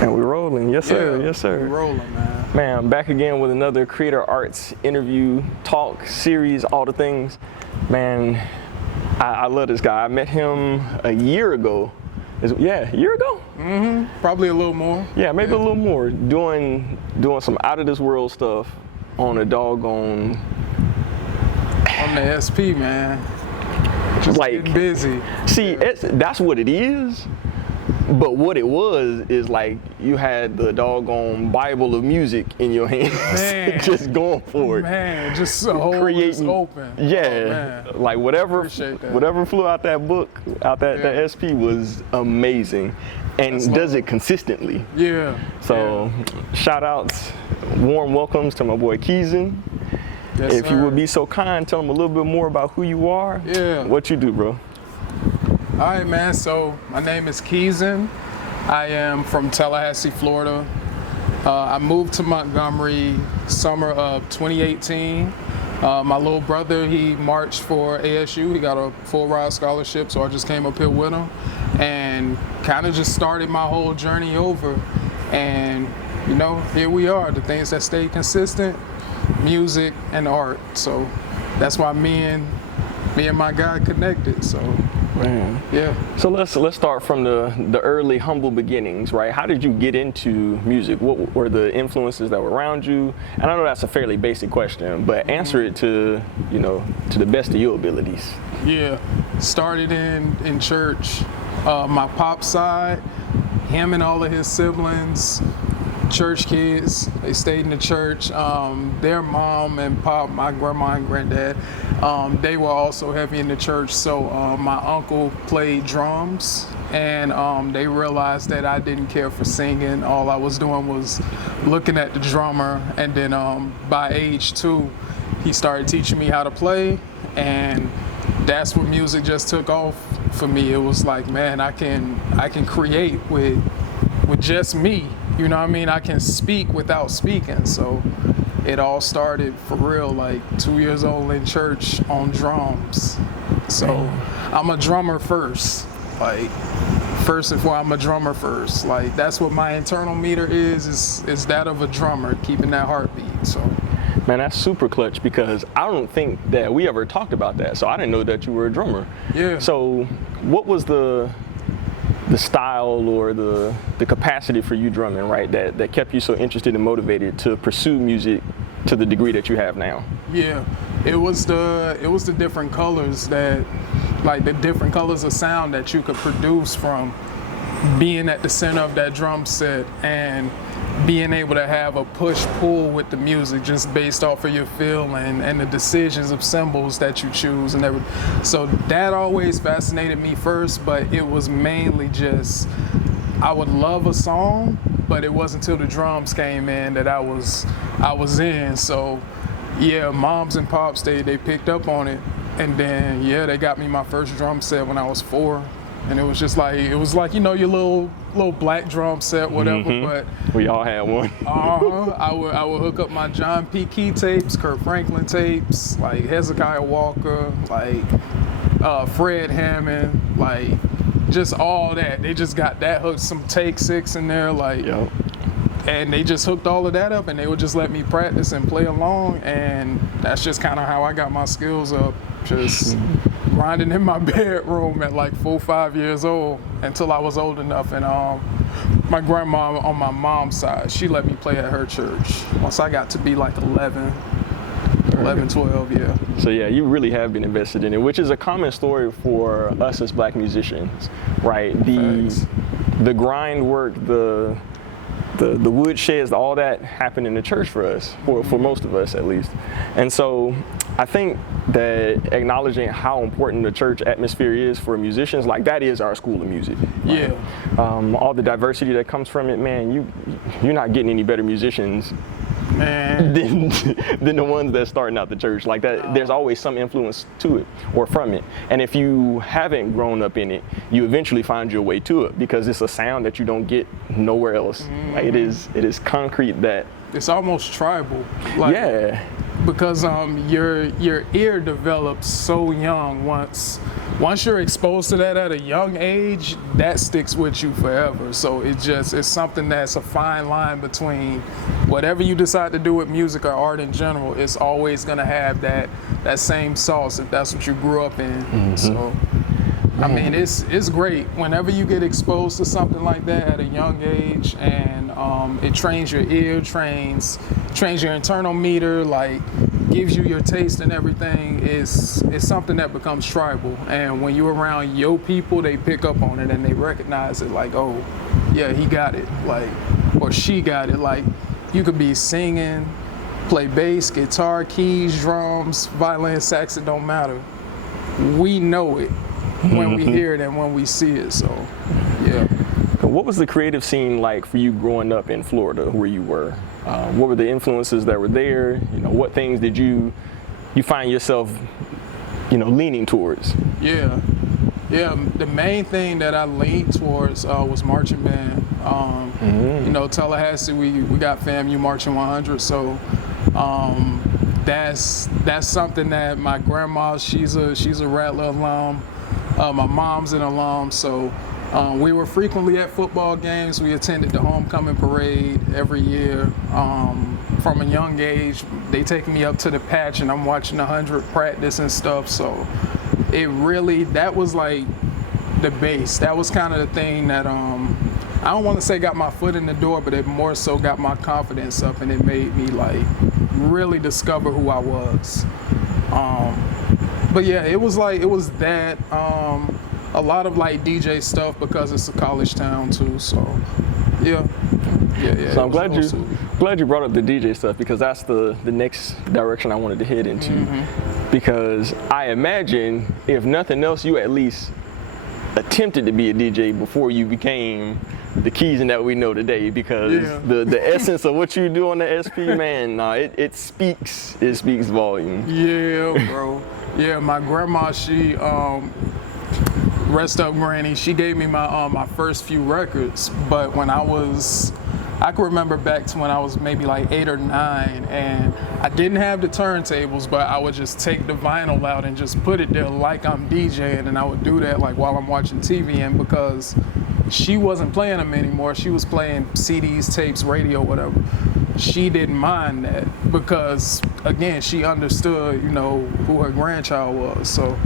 And we're rolling, yes sir, Yeah, yes sir. we're rolling, man. Man, I'm back again with another Creator Arts interview, talk, series, all the things. Man, I love this guy. I met him a year ago. A year ago? Probably a little more. Yeah, maybe a little more. Doing some out of this world stuff on a doggone. On the SP, man. Just like getting busy. See, that's what it is. But what it was is like you had the doggone Bible of music in your hands, just going for it. Man, just the whole was open. Yeah, oh, like whatever flew out that book, out that SP was amazing, and does it consistently. Yeah. So, shout outs, warm welcomes to my boy Kiezin. Yes, if you would be so kind, tell them a little bit more about who you are. Yeah. What you do, bro. All right, man, so my name is Kiezin. I am from Tallahassee, Florida. I moved to Montgomery summer of 2018. My little brother, he marched for ASU. He got a full ride scholarship, so I just came up here with him and kind of just started my whole journey over. And, you know, here we are, the things that stay consistent, music and art. So that's why me and my guy connected, so. Man. Yeah. So let's start from the early humble beginnings, right? How did you get into music? What were the influences that were around you? And I know that's a fairly basic question, but answer it to the best of your abilities. Yeah. Started in church. My pop's side, him and all of his siblings, church kids, they stayed in the church. Their mom and pop, my grandma and granddad, they were also heavy in the church. So my uncle played drums, and they realized that I didn't care for singing. All I was doing was looking at the drummer, and then by age 2, he started teaching me how to play, and that's when music just took off for me. It was like, man, I can create with just me. You know what I mean? I can speak without speaking. So it all started for real, like 2 years old in church on drums. So I'm a drummer first. Like, first and foremost, I'm a drummer first. Like, that's what my internal meter is that of a drummer, keeping that heartbeat. So. Man, that's super clutch, because I don't think that we ever talked about that. So I didn't know that you were a drummer. Yeah. So what was the style or the capacity for you drumming, right, that kept you so interested and motivated to pursue music to the degree that you have now? Yeah, it was the different colors that, like the different colors of sound that you could produce from being at the center of that drum set and being able to have a push-pull with the music just based off of your feeling and the decisions of symbols that you choose and everything. So that always fascinated me first, but it was mainly just, I would love a song, but it wasn't until the drums came in that I was in. So yeah, moms and pops, they picked up on it, and then they got me my first drum set when I was 4. And it was just like, you know, your little black drum set, whatever. But we all had one. I would hook up my John P. Key tapes, Kurt Franklin tapes, like Hezekiah Walker, like Fred Hammond, like just all that. They just got that hooked, some Take 6 in there, like. Yep. And they just hooked all of that up, and they would just let me practice and play along, and that's just kind of how I got my skills up, just grinding in my bedroom at like 4 or 5 years old until I was old enough. And my grandma on my mom's side, she let me play at her church once I got to be like 11, 12, yeah. So yeah, you really have been invested in it, which is a common story for us as black musicians, right? The grind work, the wood sheds, all that happened in the church for us, for most of us at least. And so I think that acknowledging how important the church atmosphere is for musicians, like that is our school of music. Right? Yeah. All the diversity that comes from it, man, you're not getting any better musicians man, than the ones that's starting out the church. Like that, there's always some influence to it or from it. And if you haven't grown up in it, you eventually find your way to it because it's a sound that you don't get nowhere else. Like it is concrete that it's almost tribal. Like, yeah. because your ear develops so young. Once you're exposed to that at a young age, that sticks with you forever. So it's something that's a fine line between whatever you decide to do with music or art in general. It's always gonna have that same sauce if that's what you grew up in. So I mean, it's great whenever you get exposed to something like that at a young age, and it trains your ear, trains your internal meter, like gives you your taste and everything. It's something that becomes tribal, and when you're around your people, they pick up on it and they recognize it, like, oh yeah, he got it, like, or she got it. Like, you could be singing, play bass, guitar, keys, drums, violin, sax, it don't matter. We know it when we hear it and when we see it. So yeah. What was the creative scene like for you growing up in Florida where you were? What were the influences that were there? You know, what things did you find yourself, leaning towards? Yeah. The main thing that I leaned towards was marching band. Tallahassee, we got FAMU Marching 100, so that's something that my grandma, she's a Rattler alum. My mom's an alum, so we were frequently at football games. We attended the homecoming parade every year. From a young age, they take me up to the patch and I'm watching 100 practice and stuff. So that was like the base. That was kind of the thing that, I don't want to say got my foot in the door, but it more so got my confidence up, and it made me like really discover who I was. But yeah, it was that, a lot of like DJ stuff because it's a college town too. So yeah. So I'm glad you brought up the DJ stuff, because that's the next direction I wanted to head into. Because I imagine, if nothing else, you at least attempted to be a DJ before you became the Kiezin that we know today, because the essence of what you do on the SP, man, it speaks volume. Yeah, bro. Yeah, my grandma, she rest up granny, she gave me my first few records, but when I can remember back to when I was maybe like 8 or 9, and I didn't have the turntables, but I would just take the vinyl out and just put it there like I'm DJing, and I would do that like while I'm watching TV. And because she wasn't playing them anymore, she was playing CDs, tapes, radio, whatever, she didn't mind that, because again, she understood, who her grandchild was. So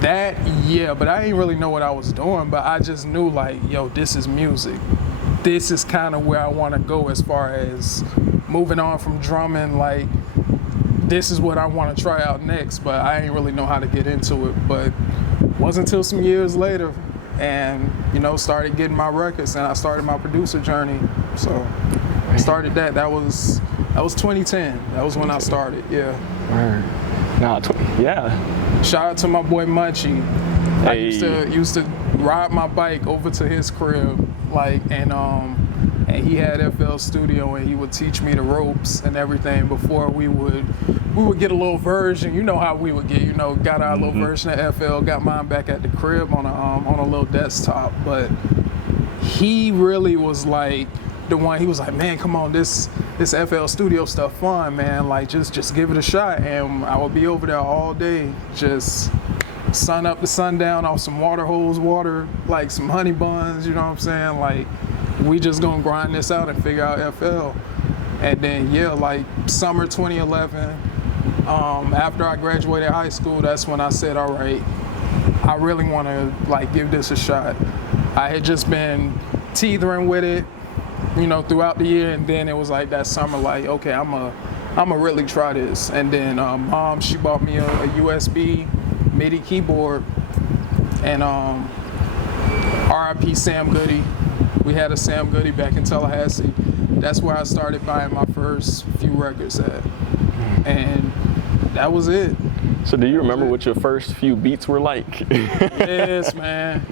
that, yeah, but I didn't really know what I was doing, but I just knew like, yo, this is music. This is kind of where I want to go as far as moving on from drumming. Like, this is what I want to try out next, but I didn't really know how to get into it. But it wasn't until some years later, and started getting my records, and I started my producer journey. So I started that. That was 2010. That was when I started. Yeah. Yeah. Shout out to my boy Munchie. Hey. I used to ride my bike over to his crib, and he had FL Studio, and he would teach me the ropes and everything before we would get a little version. You know how we would get, got our little version of FL, got mine back at the crib on a little desktop. But he really was like the one. He was like, man, come on, this FL Studio stuff fun, man. Like, just give it a shot. And I would be over there all day, just sun up to sundown off some water hose water, like some honey buns, you know what I'm saying? Like, we just gonna grind this out and figure out FL. And then, like summer 2011, after I graduated high school, that's when I said, all right, I really wanna like give this a shot. I had just been teetering with it, throughout the year, and then it was like that summer, like, okay, I'ma really try this. And then mom, she bought me a USB MIDI keyboard, and RIP Sam Goody. We had a Sam Goody back in Tallahassee. That's where I started buying my first few records at, and that was it. So do you remember what your first few beats were like? Yes, man.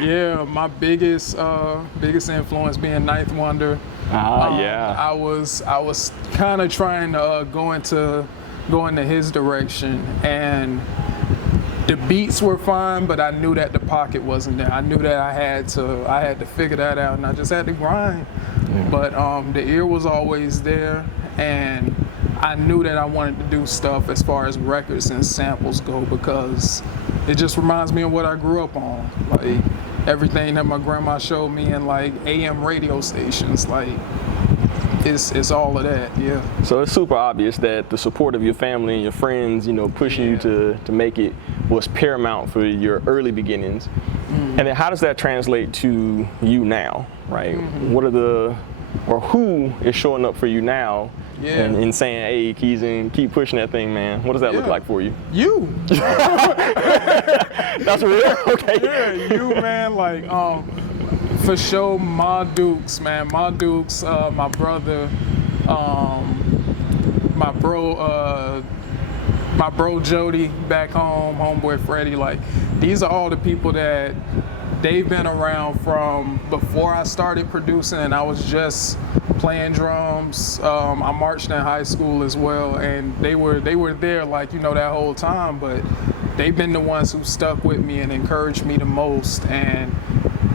Yeah, my biggest influence being Ninth Wonder. Yeah. I was kind of trying to go into his direction, and the beats were fine, but I knew that the pocket wasn't there. I knew that I had to figure that out, and I just had to grind. Yeah. But the ear was always there, and I knew that I wanted to do stuff as far as records and samples go, because it just reminds me of what I grew up on. Like everything that my grandma showed me in like AM radio stations, like it's all of that, yeah. So it's super obvious that the support of your family and your friends, pushing you to make it was paramount for your early beginnings. And then how does that translate to you now, right? What are who is showing up for you now and saying, hey, Kiezin, keep pushing that thing, man? What does that look like for you? You. That's real? Okay. Yeah, you, man. Like, for sure, Ma Dukes, man. Ma Dukes, my brother, my bro Jody back home, homeboy Freddie. Like, these are all the people that they've been around from before I started producing, and I was just playing drums. I marched in high school as well, and they were there like, that whole time, but they've been the ones who stuck with me and encouraged me the most, and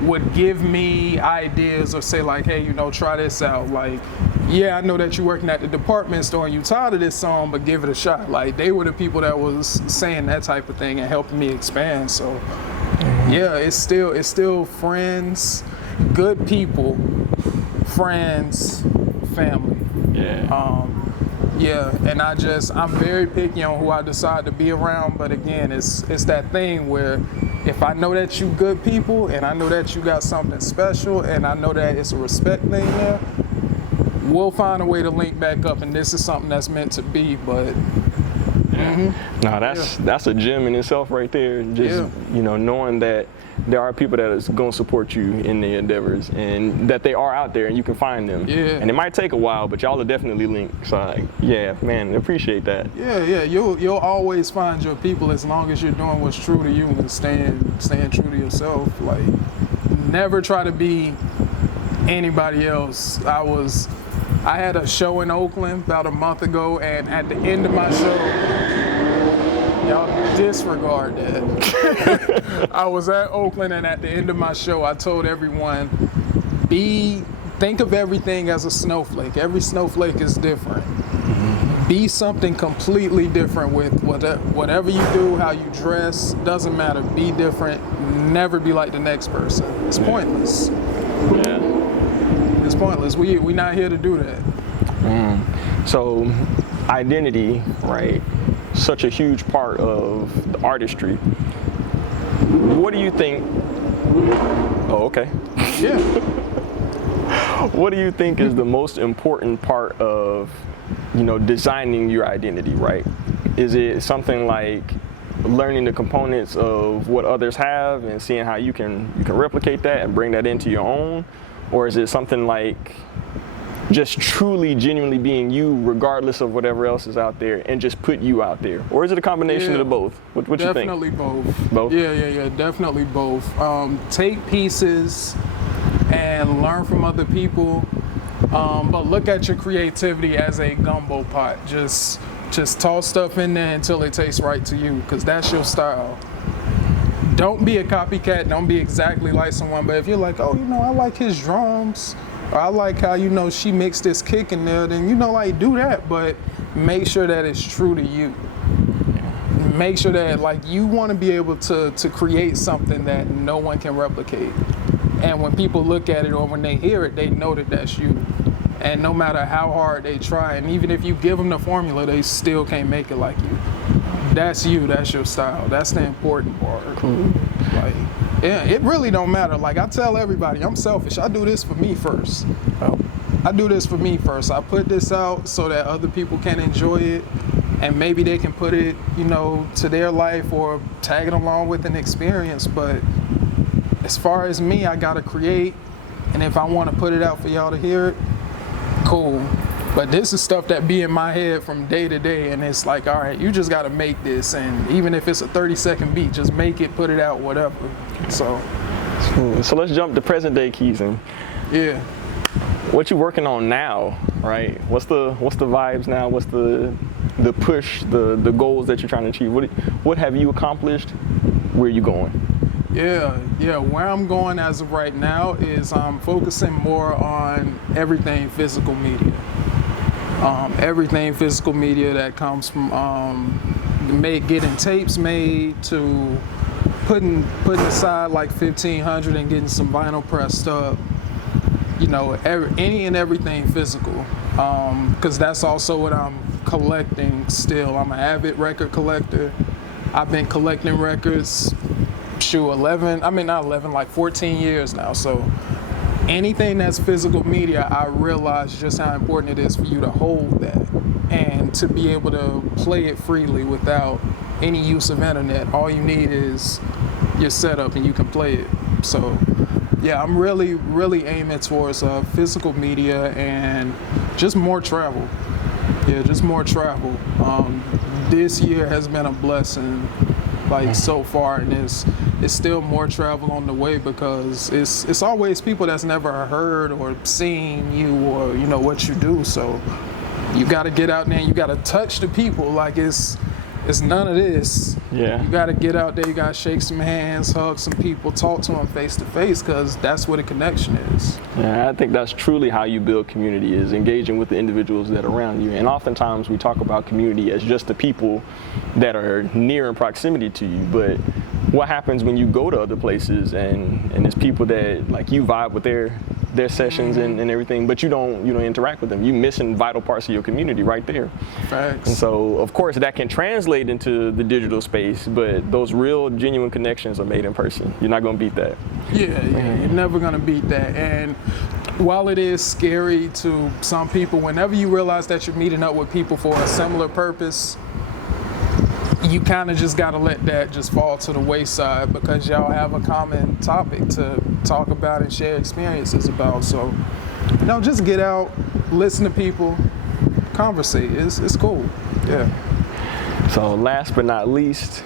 would give me ideas or say like, hey, try this out. Like, yeah, I know that you're working at the department store and you tired of this song, but give it a shot. Like, they were the people that was saying that type of thing and helping me expand. So yeah, it's still friends, good people, friends, family. Yeah, and I'm very picky on who I decide to be around, but again, it's that thing where if I know that you good people and I know that you got something special and I know that it's a respect thing there, we'll find a way to link back up, and this is something that's meant to be. But no, that's a gem in itself right there. Just knowing that there are people that is going to support you in the endeavors, and that they are out there and you can find them. And it might take a while, but y'all are definitely linked. So yeah, man, appreciate that. Yeah, you'll always find your people as long as you're doing what's true to you and staying true to yourself. Like, never try to be anybody else. I had a show in Oakland about a month ago, and at the end of my show, y'all disregard that. I was at Oakland, and at the end of my show, I told everyone, think of everything as a snowflake. Every snowflake is different. Be something completely different with whatever you do, how you dress, doesn't matter. Be different. Never be like the next person. It's pointless. It's pointless. We not here to do that. So identity, right? Such a huge part of the artistry. What do you think? Oh, okay. Yeah. What do you think is the most important part of, designing your identity, right? Is it something like learning the components of what others have and seeing how you can replicate that and bring that into your own? Or is it something like just truly, genuinely being you, regardless of whatever else is out there, and just put you out there? Or is it a combination of the both? What you think? Definitely both. Both? Yeah, definitely both. Take pieces and learn from other people, but look at your creativity as a gumbo pot. Just toss stuff in there until it tastes right to you, because that's your style. Don't be a copycat, don't be exactly like someone, but if you're like, oh, I like his drums, or I like how, she mixed this kick in there, then, do that, but make sure that it's true to you. Make sure that, you want to be able to create something that no one can replicate. And when people look at it or when they hear it, they know that that's you. And no matter how hard they try, and even if you give them the formula, they still can't make it like you. That's you, that's your style. That's the important part. Cool. It really don't matter. Like, I tell everybody, I'm selfish. I do this for me first. I do this for me first. I put this out so that other people can enjoy it, and maybe they can put it, to their life or tag it along with an experience. But as far as me, I gotta create, and if I want to put it out for y'all to hear it, cool. But this is stuff that be in my head from day to day, and it's like, all right, you just got to make this, and even if it's a 30-second beat, just make it, put it out, whatever. So let's jump to present day Kiezin. Yeah. What you working on now, right? What's the vibes now? What's the push, the goals that you're trying to achieve? What have you accomplished? Where are you going? Yeah. Where I'm going as of right now is I'm focusing more on everything physical media. everything physical media that comes from getting tapes made to putting aside like 1,500 and getting some vinyl pressed up. You know, any and everything physical, because that's also what I'm collecting still. I'm an avid record collector. I've been collecting records, like 14 years now. So anything that's physical media, I realize just how important it is for you to hold that and to be able to play it freely without any use of internet. All you need is your setup and you can play it. So yeah, I'm really, really aiming towards physical media and just more travel. Yeah, just more travel. This year has been a blessing, like so far, and it's still more travel on the way because it's always people that's never heard or seen you or you know what you do. So you got to get out there and you got to touch the people. Like it's none of this. Yeah. You got to get out there, you got to shake some hands, hug some people, talk to them face to face, because that's what a connection is. Yeah, I think that's truly how you build community, is engaging with the individuals that are around you. And oftentimes we talk about community as just the people that are near in proximity to you. But what happens when you go to other places and it's people that like you vibe with their sessions and everything, but you don't interact with them. You missing vital parts of your community right there. Facts. And so of course that can translate into the digital space, but those real genuine connections are made in person. You're not gonna beat that. Yeah, you're never gonna beat that. And while it is scary to some people, whenever you realize that you're meeting up with people for a similar purpose, you kind of just got to let that just fall to the wayside because y'all have a common topic to talk about and share experiences about. So, you know, just get out, listen to people, conversate. It's cool. Yeah. So last but not least,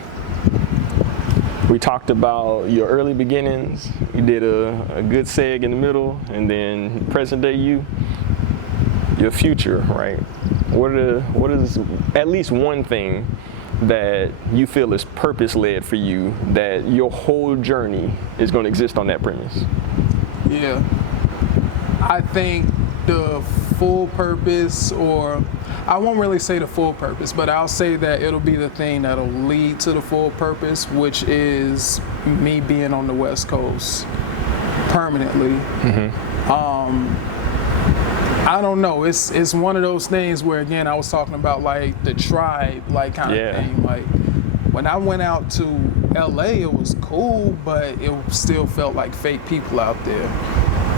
we talked about your early beginnings. You did a good seg in the middle, and then present day you, your future, right? What is at least one thing that you feel is purpose-led for you, that your whole journey is going to exist on that premise? Yeah. I think the full purpose, or I won't really say the full purpose, but I'll say that it'll be the thing that'll lead to the full purpose, which is me being on the West Coast permanently. I don't know. It's one of those things where, again, I was talking about like the tribe, like kind of thing. Like when I went out to LA, it was cool, but it still felt like fake people out there.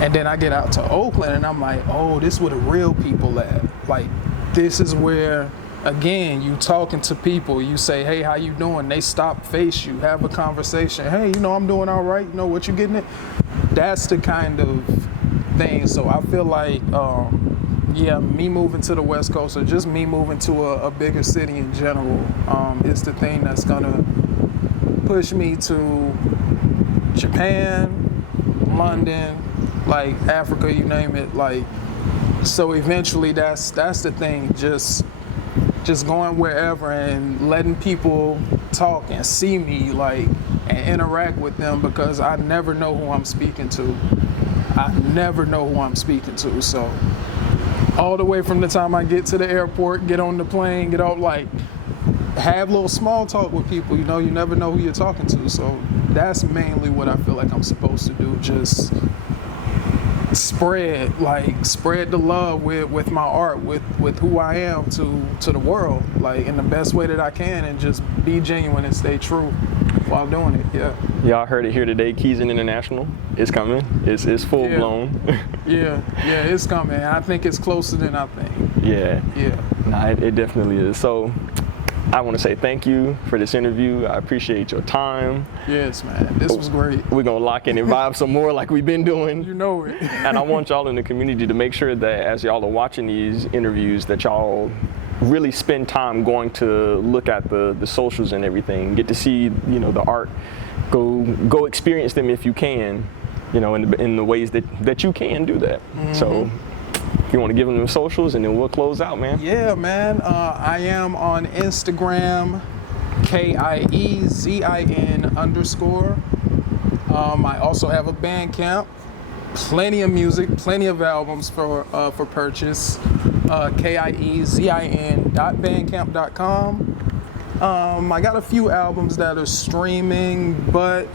And then I get out to Oakland and I'm like, oh, this is where the real people at. Like this is where, again, you talking to people, you say, hey, how you doing? They stop, face you, have a conversation. Hey, you know, I'm doing all right. You know, what you getting it? That's the kind of thing. So I feel like, me moving to the West Coast, or just me moving to a bigger city in general, is the thing that's gonna push me to Japan, London, like Africa, you name it. Like, so eventually that's the thing. Just going wherever and letting people talk and see me, like, and interact with them, because I never know who I'm speaking to. So all the way from the time I get to the airport, get on the plane, get off, like, have a little small talk with people. You know, you never know who you're talking to. So that's mainly what I feel like I'm supposed to do. Just spread the love with my art, with who I am to the world, like, in the best way that I can, and just be genuine and stay true while doing it. Yeah. Y'all heard it here today. Kiezin International is coming. It's full blown. Yeah, it's coming. I think it's closer than I think. Yeah. Yeah. Nah, it definitely is. So I want to say thank you for this interview. I appreciate your time. Yes, man. This was great. We're going to lock in and vibe some more like we've been doing. You know it. And I want y'all in the community to make sure that as y'all are watching these interviews, that y'all really spend time going to look at the socials and everything. Get to see, you know, the art. Go experience them if you can, you know, in the ways that you can do that. So if you want to give them the socials, and then we'll close out, man. Yeah, man. I am on Instagram, KIEZIN_. I also have a Bandcamp. Plenty of music, plenty of albums for purchase. kiezin.bandcamp.com. I got a few albums that are streaming, but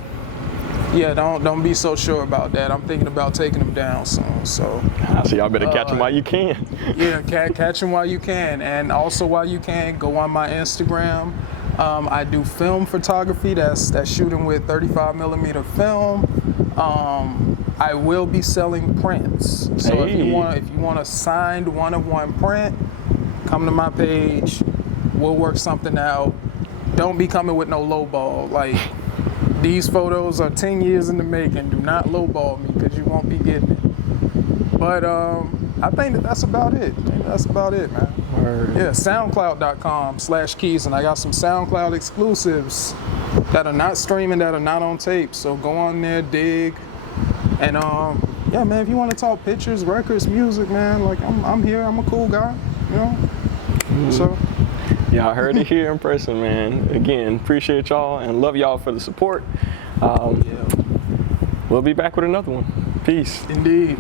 yeah, don't be so sure about that. I'm thinking about taking them down soon. So y'all better catch them while you can. Yeah, catch them while you can, and also while you can, go on my Instagram. I do film photography. That's shooting with 35mm film. I will be selling prints. So if you want a signed one-of-one print, come to my page. We'll work something out. Don't be coming with no lowball. Like, these photos are 10 years in the making. Do not lowball me, because you won't be getting it. But I think that's about it. That's about it, man. Word. Yeah, SoundCloud.com/Kiezin. I got some SoundCloud exclusives that are not streaming, that are not on tape. So go on there, dig, and yeah, man. If you want to talk pictures, records, music, man, like I'm here. I'm a cool guy, you know. So. Yeah, I heard it here in person, man. Again, appreciate y'all and love y'all for the support. We'll be back with another one. Peace. Indeed.